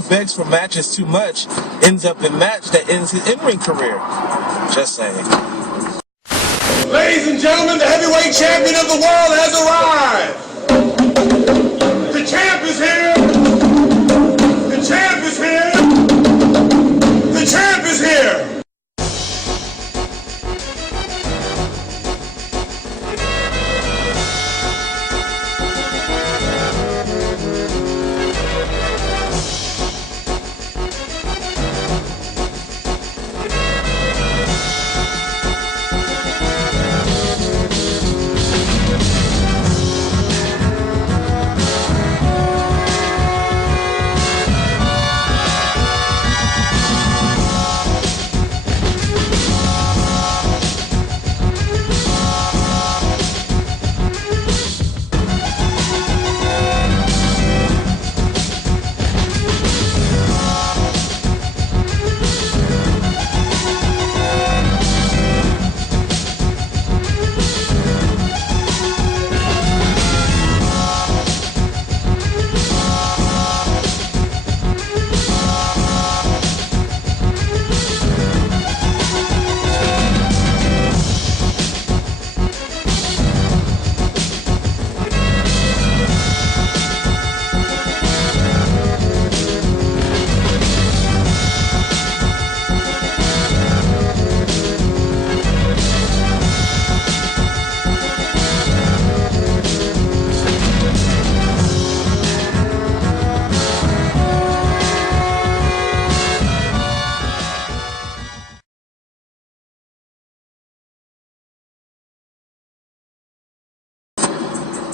who begs for matches too much ends up in match that ends his in-ring career. Just saying. Ladies and gentlemen, the heavyweight champion of the world has arrived. The champ is here. The champ is here. The champ is here.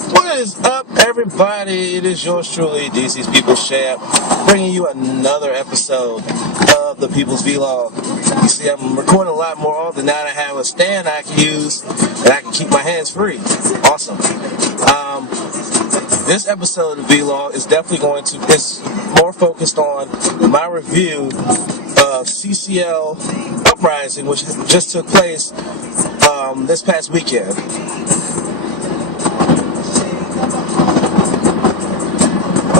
What is up, everybody? It is yours truly, DC's People's Champ, bringing you another episode of the People's Vlog. You see, I'm recording a lot more often now that I have a stand I can use and I can keep my hands free. Awesome. This episode of the Vlog is definitely is more focused on my review of CCL Uprising, which just took place this past weekend.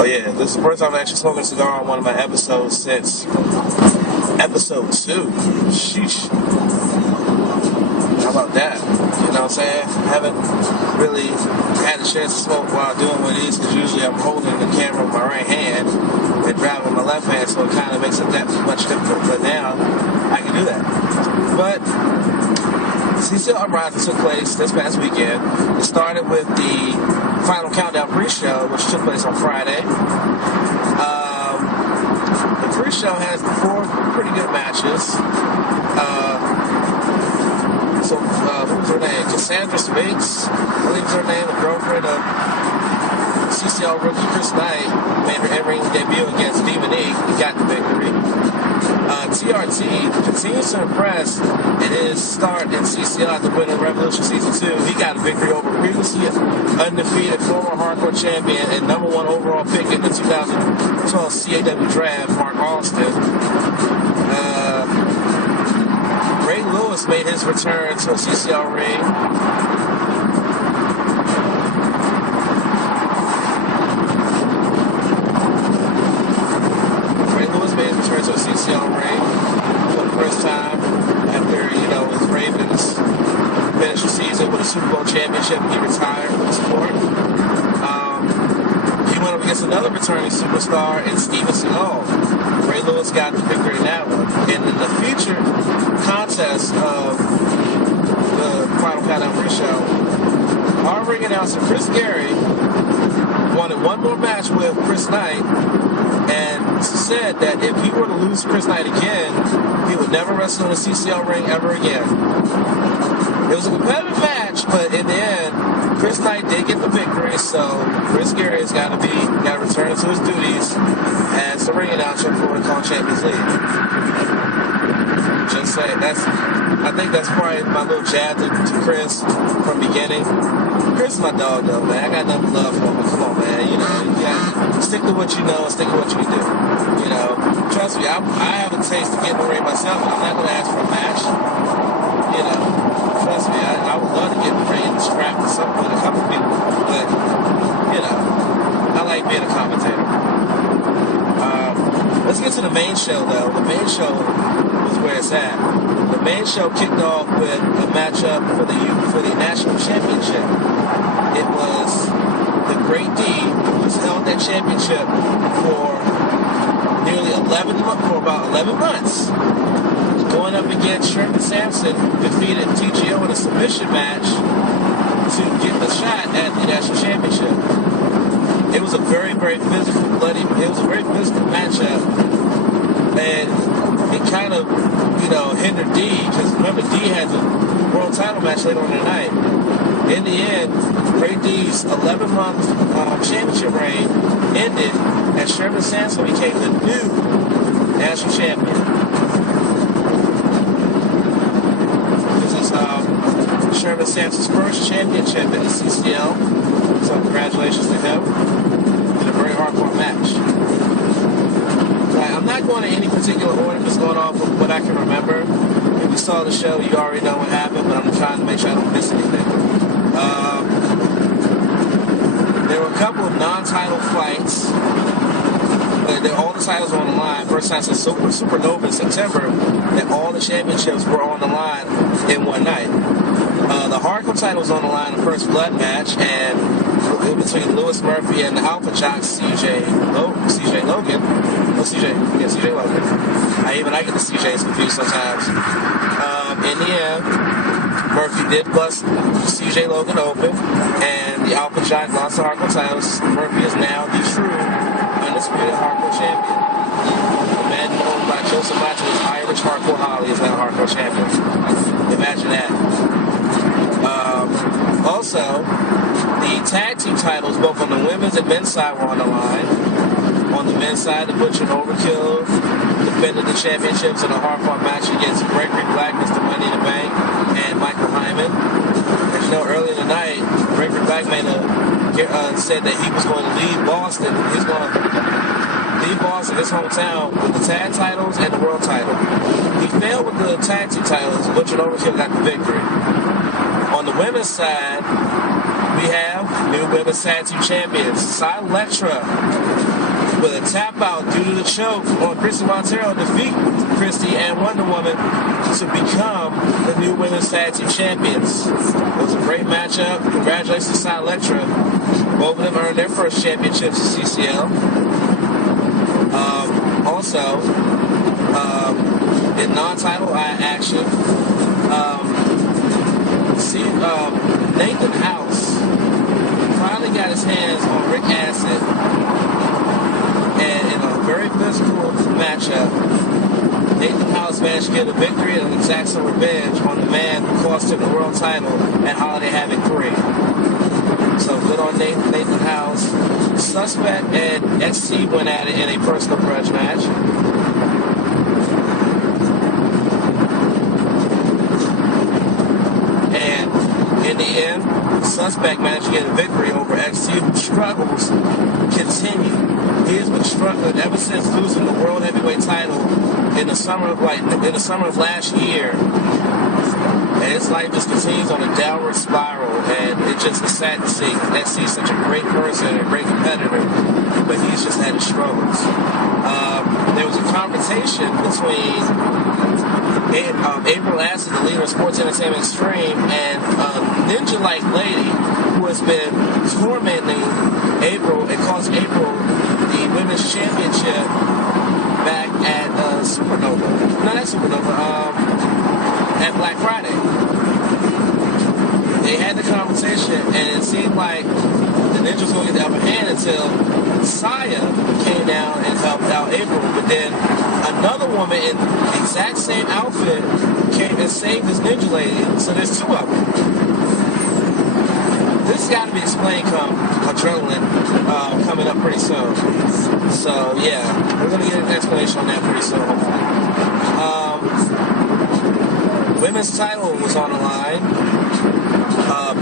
Oh yeah, this is the first time I'm actually smoking a cigar on one of my episodes since episode 2. Sheesh. How about that? You know what I'm saying? I haven't really had a chance to smoke while doing one of these because usually I'm holding the camera with my right hand and driving with my left hand, so it kind of makes it that much difficult. But now I can do that. But CCL Uprising took place this past weekend. It started with the Final Countdown pre-show, which took place on Friday. The pre-show has 4 pretty good matches. Who's her name? Cassandra Spinks, I believe is her name, the girlfriend of CCL rookie Chris Knight, made her in-ring debut against Demon Inc. He got the victory. TRT continues to impress in his start in CCL after winning Revolution Season 2. He got a victory over previously undefeated former hardcore champion and #1 overall pick in the 2012 CAW draft, Mark Alston. Ray Lewis made his return to a CCL ring. To a CCL ring for the first time after, his Ravens finished the season with a Super Bowl championship. He retired from the sport. He went up against another returning superstar in Steven Seagal. Ray Lewis got the victory in that one. And in the featured contest of the Final Countdown pre-show, our ring announcer Chris Gary wanted one more match with Chris Knight and said that if he were to lose Chris Knight again, he would never wrestle in a CCL ring ever again. It was a competitive match, but in the end, Chris Knight did get the victory, so Chris Gary has got to return to his duties as the ring announcer for the CAW Champions League. Just saying, I think that's probably my little jab to Chris from the beginning. Chris is my dog, though, man. I got nothing but love for him. But come on, man. You gotta stick to what you know and stick to what you do. Trust me, I have a taste to get in the ring myself. I'm not gonna ask for a match. Trust me, I would love to get in the ring and strap with a couple people, but I like being a commentator. Let's get to the main show, though. The main show is where it's at. The main show kicked off with a matchup for the national championship. It was the Great D who's held that championship for about 11 months. Going up against Sherman Sampson, defeated TGO in a submission match to get the shot at the national championship. It was a very, very physical, physical matchup, and it kind of, hindered D, because remember, D had the world title match later on in the night. In the end, Great D's 11-month championship reign ended as Sherman Sampson became the new national champion. This is Sherman Sampson's first championship in the CCL, so congratulations to him. In a very hardcore match. Right, I'm not going to any particular order, just going off of what I can remember. If you saw the show, you already know what happened, but I'm trying to make sure I don't miss anything. There were a couple of non-title fights. All the titles were on the line. First time since Supernova in September that all the championships were on the line in one night. The hardcore title was on the line in the first blood match, and it was between Lewis Murphy and the Alpha Jock CJ Logan. CJ Logan. I get the CJs confused sometimes. In the end, Murphy did bust CJ Logan open, and the Alpha Jock lost the hardcore titles. Murphy is now the true undisputed hardcore champion. The man known by Joseph Matthews, Irish Hardcore Holly, is now hardcore champion. Imagine that. Also, the tag team titles, both on the women's and men's side, were on the line. On the men's side, the Butcher and Overkill defended the championships in a hard-fought match against Gregory Black, Mr. Money in the Bank, and Michael Hyman. As you know, earlier in the night, Gregory Black said that he was going to leave Boston. He's going to leave Boston, his hometown, with the tag titles and the world title. He failed with the tag team titles. Butcher and Overkill got the victory. On the women's side, we have new women's tag team champions, Electra, with a tap out due to the choke on Christy Montero, defeat Christy and Wonder Woman to become the new women's tag team champions. It was a great matchup. Congratulations to Electra. Both of them earned their first championships in CCL. Also, in non-title action, Nathan House finally got his hands on Rick Acid, and in a very physical matchup, Nathan House managed to get a victory and exact some revenge on the man who cost him the world title at Holiday Havoc 3. So good on Nathan House. Suspect and SC went at it in a personal grudge match. In the end, Suspect managed to get a victory over XC, whose struggles continue. He has been struggling ever since losing the World Heavyweight title in the summer of last year. And his life just continues on a downward spiral, and it just is sad to see. XC is such a great person and a great competitor, but he's just had his struggles. There was a confrontation between April Acid, the leader of Sports Entertainment Extreme, and ninja-like lady who has been tormenting April and cost April the women's championship back at Supernova. No, not Supernova. At Black Friday. They had the conversation, and it seemed like the ninjas was going to get the upper hand until Saya came down and helped out April, but then another woman in the exact same outfit came and saved this ninja lady, so there's two of them. This has got to be explained come Adrenaline coming up pretty soon. So, yeah, we're going to get an explanation on that pretty soon, hopefully. Women's title was on the line.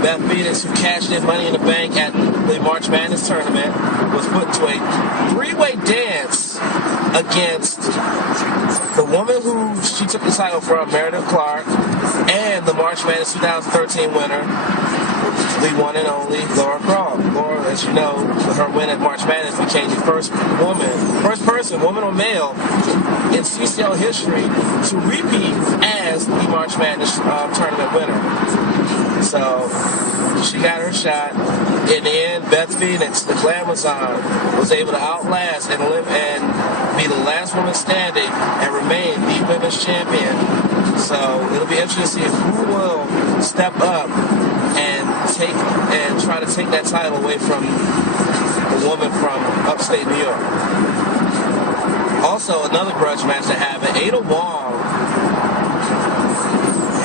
Beth Phoenix, who cashed in Money in the Bank at the March Madness tournament, was put into a three-way dance against the woman who she took the title from, Meredith Clark, and the March March Madness 2013 winner, the one and only Laura Crawl. Laura, as you know, with her win at March Madness, became the first person, woman or male, in CCL history to repeat as the March Madness tournament winner. So she got her shot. In the end, Beth Phoenix, the Glamazon, was able to outlast and be the last woman standing and remain the women's champion. So it'll be interesting to see who will step up and try to take that title away from the woman from upstate New York. Also, another grudge match that happened, Ada Wong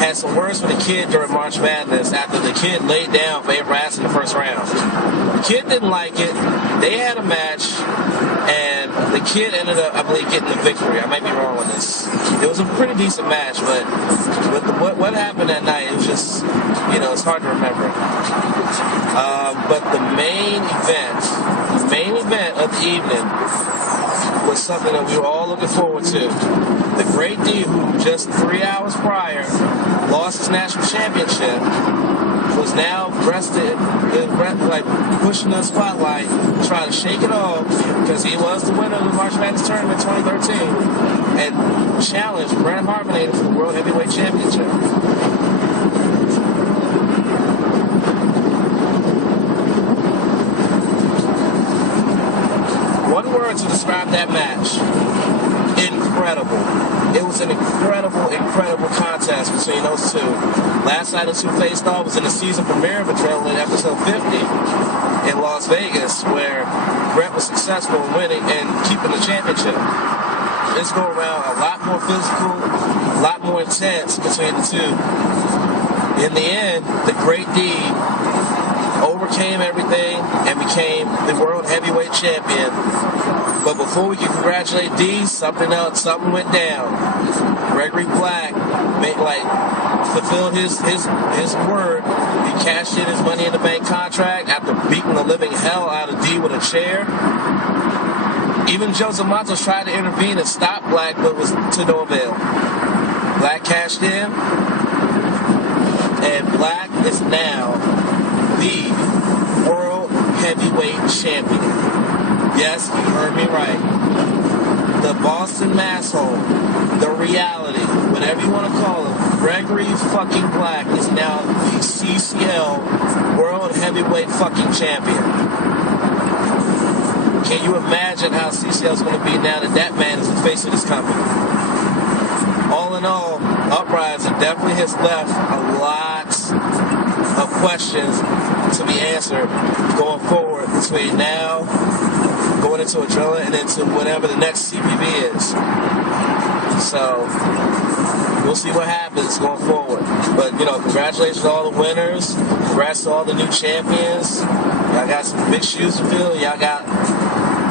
had some words for the kid during March Madness after the kid laid down for Abrass in the first round. The kid didn't like it. They had a match, and the kid ended up, I believe, getting the victory. I might be wrong on this. It was a pretty decent match, but what happened that night, it was just, it's hard to remember. But the main event of the evening was something that we were all looking forward to. The great D, who just 3 hours prior lost his national championship, was now pushing the spotlight, trying to shake it off, because he was the winner of the March Madness tournament 2013, and challenged Brandon Harmonator for the World Heavyweight Championship. One word to describe that match: incredible. It was an incredible contest between those two. Last night the two faced off was in the season premiere of Adrenaline, episode 50 in Las Vegas, where Brett was successful in winning and keeping the championship. This go around a lot more physical, a lot more intense between the two. In the end, the great D overcame everything and became the world heavyweight champion. But before we can congratulate D, something went down. Gregory Black fulfilled his word. He cashed in his Money in the Bank contract after beating the living hell out of D with a chair. Even Joseph Matos tried to intervene and stop Black, but was to no avail. Black cashed in, and Black is now the world heavyweight champion. Yes, you heard me right. The Boston Masshole, the reality, whatever you want to call him, Gregory fucking Black is now the CCL world heavyweight fucking champion. Can you imagine how CCL is going to be now that man is the face of this company? All in all, Uprising definitely has left a lot of questions to be answered going forward between now, going into Adrenaline, and into whatever the next CPV is. So we'll see what happens going forward. But congratulations to all the winners. Congrats to all the new champions. Y'all got some big shoes to fill. Y'all got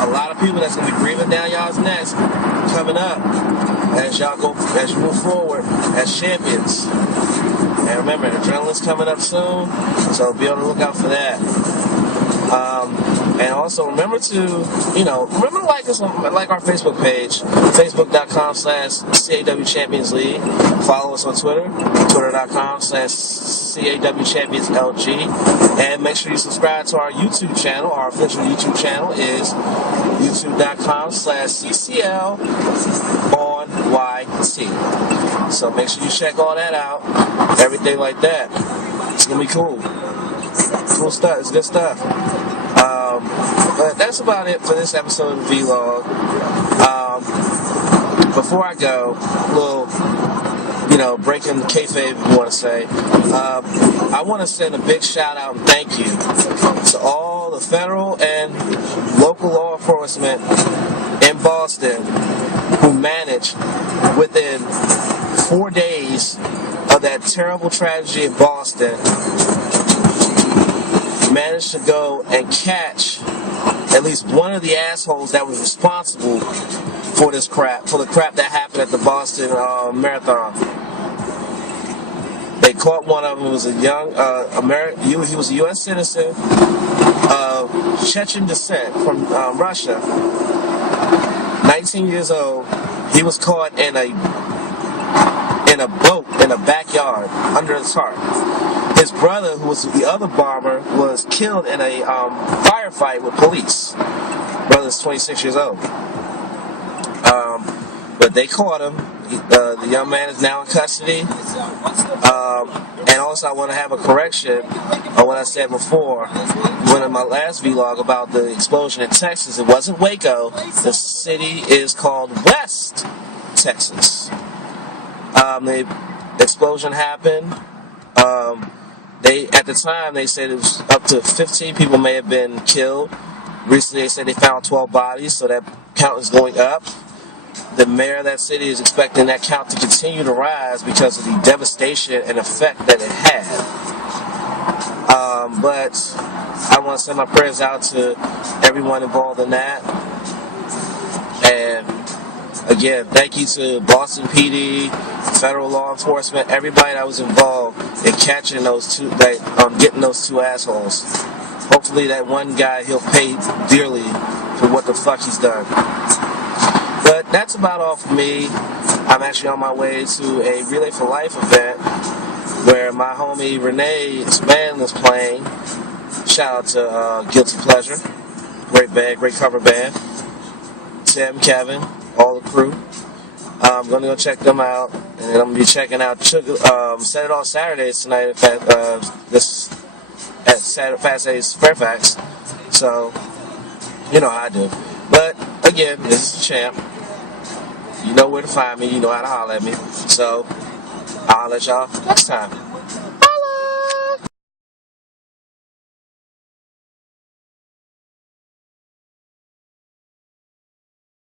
a lot of people that's gonna be breathing down y'all's necks coming up as you move forward as champions. And remember, Adrenaline's coming up soon, so be on the lookout for that. And also remember to, like us on our Facebook page, facebook.com/CAW Champions League. Follow us on Twitter, twitter.com/CAW Champions LG. And make sure you subscribe to our YouTube channel. Our official YouTube channel is youtube.com/CCL on YT. So make sure you check all that out. Everything like that. It's going to be cool. Cool stuff. It's good stuff. But that's about it for this episode of the Vlog. Before I go, a little, breaking the kayfabe, if you want to say, I want to send a big shout out and thank you to all the federal and local law enforcement in Boston who managed within 4 days of that terrible tragedy in Boston, managed to go and catch at least one of the assholes that was responsible for this crap, for the crap that happened at the Boston Marathon. They caught one of them. He was a young he was a U.S. citizen of Chechen descent from Russia. 19 years old. He was caught in in a boat in a backyard under the tarp. His brother, who was the other bomber, was killed in a firefight with police. Brother's 26 years old. But they caught him. The young man is now in custody. And also, I want to have a correction on what I said before. One of my last vlog about the explosion in Texas. It wasn't Waco. The city is called West Texas. The explosion happened. At the time, they said it was up to 15 people may have been killed. Recently, they said they found 12 bodies, so that count is going up. The mayor of that city is expecting that count to continue to rise because of the devastation and effect that it had. But I want to send my prayers out to everyone involved in that. And again, thank you to Boston PD, federal law enforcement, everybody that was involved in catching those two, getting those two assholes. Hopefully that one guy, he'll pay dearly for what the fuck he's done. But that's about all for me. I'm actually on my way to a Relay for Life event where my homie Renee Spann is playing. Shout out to Guilty Pleasure. Great band, great cover band. Tim, Kevin, all the crew. I'm going to go check them out. And I'm going to be checking out Set It All Saturdays tonight at Fast A's Fairfax. So, you know how I do. But, again, this is the champ. You know where to find me. You know how to holler at me. So, I'll let y'all next time.